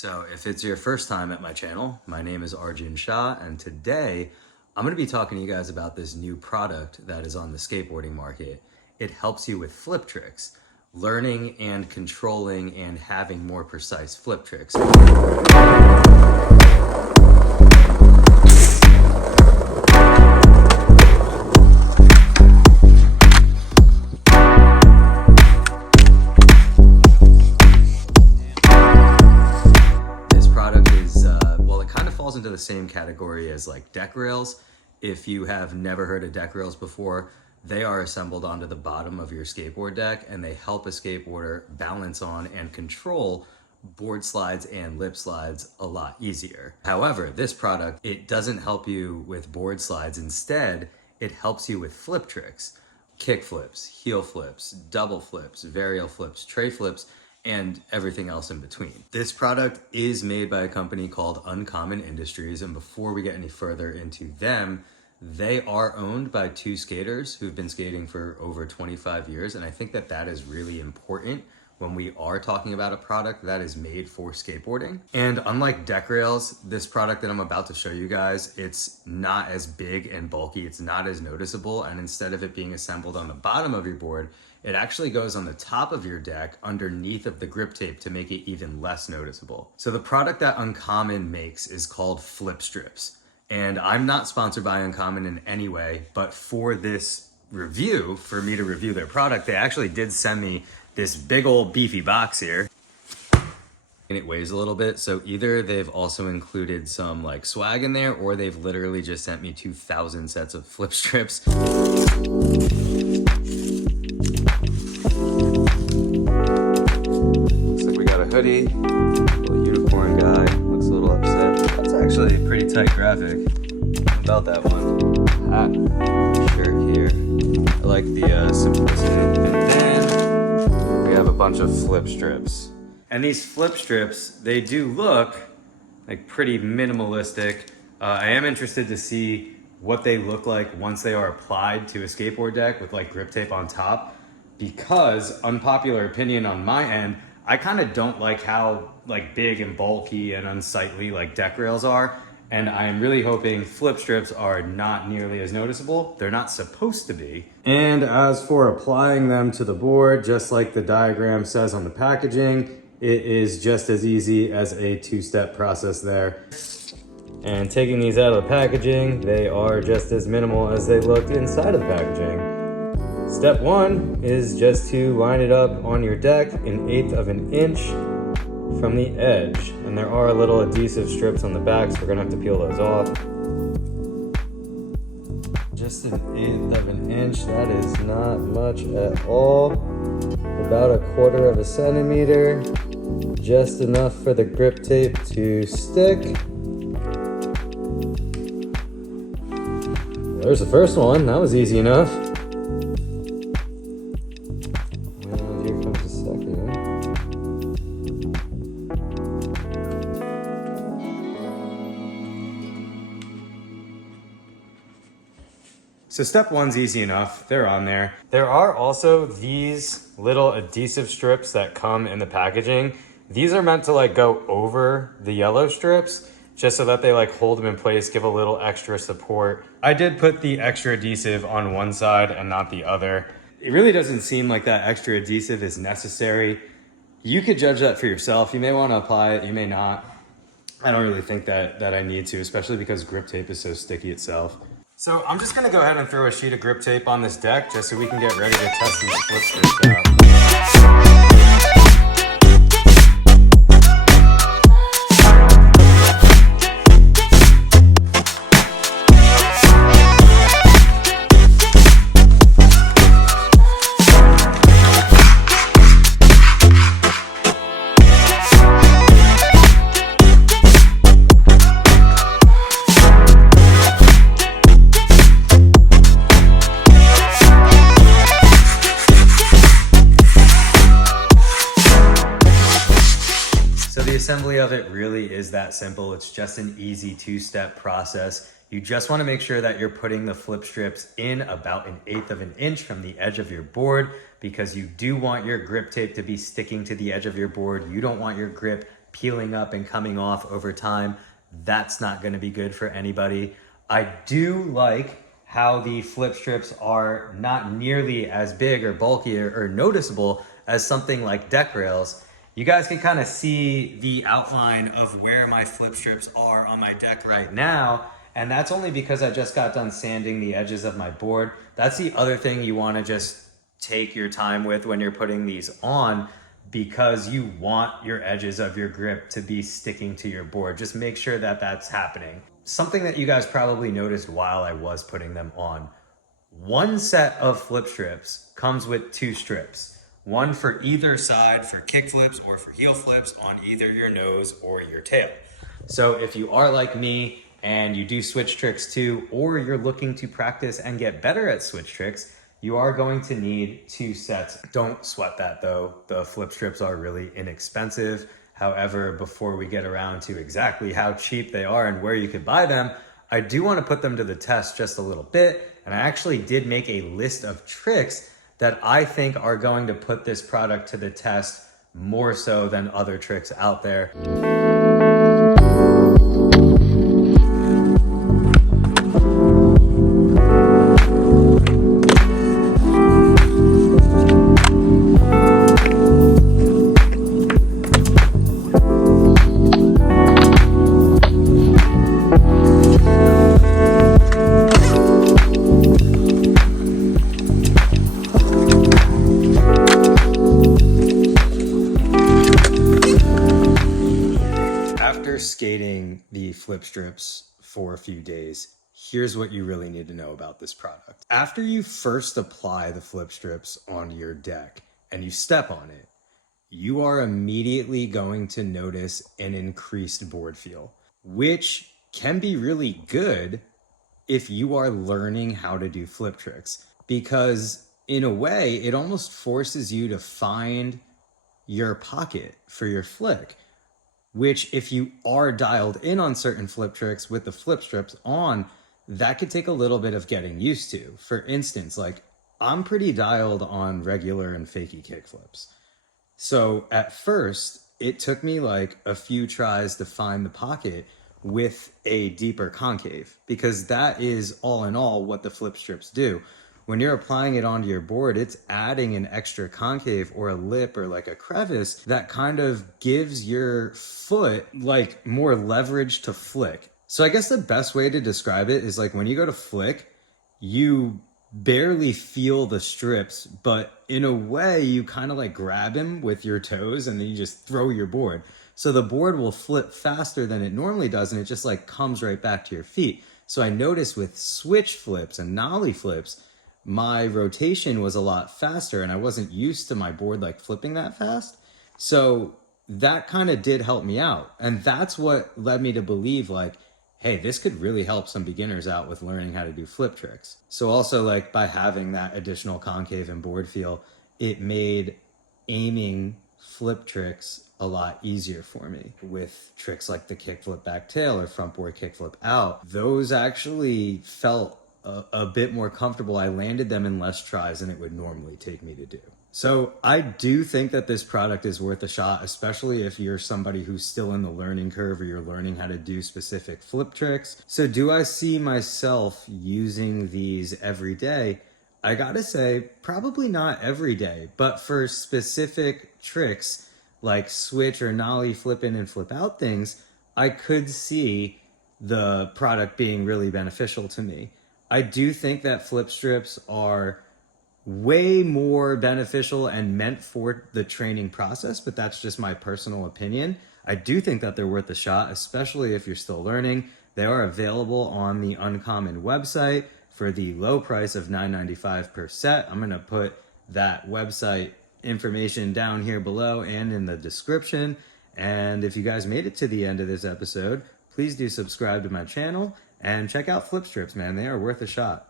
So if it's your first time at my channel, my name is Arjun Shah, and today I'm going to be talking to you guys about this new product that is on the skateboarding market. It helps you with flip tricks, learning and controlling and having more precise flip tricks. Into the same category as like deck rails. If you have never heard of deck rails before, they are assembled onto the bottom of your skateboard deck and they help a skateboarder balance on and control board slides and lip slides a lot easier. However, this product, it doesn't help you with board slides. Instead, it helps you with flip tricks, kick flips, heel flips, double flips, varial flips, tray flips, and everything else in between. This product is made by a company called Uncomyn Industries, and before we get any further into them, they are owned by two skaters who've been skating for over 25 years, and I think that that is really important when we are talking about a product that is made for skateboarding. And unlike deck rails, this product that I'm about to show you guys, it's not as big and bulky, it's not as noticeable, and instead of it being assembled on the bottom of your board, it actually goes on the top of your deck underneath of the grip tape to make it even less noticeable. So the product that Uncomyn makes is called flip strips. And I'm not sponsored by Uncomyn in any way, but for this review, for me to review their product, they actually did send me this big old beefy box here. And it weighs a little bit, so either they've also included some like swag in there, or they've literally just sent me 2,000 sets of flip strips. Hoodie, little unicorn guy, looks a little upset. That's actually a pretty tight graphic. How about that one? Hat, shirt here. I like the simplicity. And then we have a bunch of flip strips. And these flip strips, they do look like pretty minimalistic. I am interested to see what they look like once they are applied to a skateboard deck with like grip tape on top, because unpopular opinion on my end, I kind of don't like how like big and bulky and unsightly like deck rails are. And I am really hoping flip strips are not nearly as noticeable. They're not supposed to be. And as for applying them to the board, just like the diagram says on the packaging, it is just as easy as a two-step process there. And taking these out of the packaging, they are just as minimal as they looked inside of the packaging. Step one is just to line it up on your deck 1/8 of an inch from the edge. And there are little adhesive strips on the back, so we're gonna have to peel those off. Just 1/8 of an inch, that is not much at all. About 1/4 of a centimeter, just enough for the grip tape to stick. There's the first one, that was easy enough. So step one's easy enough, they're on there. There are also these little adhesive strips that come in the packaging. These are meant to like go over the yellow strips, just so that they like hold them in place, give a little extra support. I did put the extra adhesive on one side and not the other. It really doesn't seem like that extra adhesive is necessary. You could judge that for yourself. You may want to apply it, you may not. I don't really think that I need to, especially because grip tape is so sticky itself. So I'm just gonna go ahead and throw a sheet of grip tape on this deck just so we can get ready to test these flip strips out. The assembly of it really is that simple. It's just an easy two-step process. You just want to make sure that you're putting the flip strips in about 1/8 of an inch from the edge of your board, because you do want your grip tape to be sticking to the edge of your board. You don't want your grip peeling up and coming off over time. That's not going to be good for anybody. I do like how the flip strips are not nearly as big or bulky or noticeable as something like deck rails. You guys can kind of see the outline of where my flip strips are on my deck right now. And that's only because I just got done sanding the edges of my board. That's the other thing you want to just take your time with when you're putting these on, because you want your edges of your grip to be sticking to your board. Just make sure that that's happening. Something that you guys probably noticed while I was putting them on. One set of flip strips comes with 2 strips. One for either side for kick flips or for heel flips on either your nose or your tail. So if you are like me and you do switch tricks too, or you're looking to practice and get better at switch tricks, you are going to need 2 sets. Don't sweat that though. The flip strips are really inexpensive. However, before we get around to exactly how cheap they are and where you could buy them, I do want to put them to the test just a little bit. And I actually did make a list of tricks that I think are going to put this product to the test more so than other tricks out there. Skating the flip strips for a few days, here's what you really need to know about this product. After you first apply the flip strips onto your deck and you step on it, you are immediately going to notice an increased board feel, which can be really good if you are learning how to do flip tricks, because in a way it almost forces you to find your pocket for your flick, which if you are dialed in on certain flip tricks with the flip strips on, that could take a little bit of getting used to. For instance, like I'm pretty dialed on regular and fakie kick flips. So at first it took me like a few tries to find the pocket with a deeper concave, because that is all in all what the flip strips do. When you're applying it onto your board, it's adding an extra concave or a lip or like a crevice that kind of gives your foot like more leverage to flick. So I guess the best way to describe it is like when you go to flick, you barely feel the strips, but in a way you kind of like grab him with your toes and then you just throw your board. So the board will flip faster than it normally does and it just like comes right back to your feet. So I noticed with switch flips and nollie flips, my rotation was a lot faster and I wasn't used to my board like flipping that fast. So that kind of did help me out. And that's what led me to believe like, hey, this could really help some beginners out with learning how to do flip tricks. So also like by having that additional concave and board feel, it made aiming flip tricks a lot easier for me. With tricks like the kickflip back tail or front board kickflip out, those actually felt a bit more comfortable. I landed them in less tries than it would normally take me to do. So I do think that this product is worth a shot, especially if you're somebody who's still in the learning curve or you're learning how to do specific flip tricks. So do I see myself using these every day? I gotta say, probably not every day, but for specific tricks like switch or nollie flip in and flip out things, I could see the product being really beneficial to me. I do think that flip strips are way more beneficial and meant for the training process, but that's just my personal opinion. I do think that they're worth a shot, especially if you're still learning. They are available on the Uncomyn website for the low price of $9.95 per set. I'm going to put that website information down here below and in the description. And if you guys made it to the end of this episode, please do subscribe to my channel and check out flip strips, man. They are worth a shot.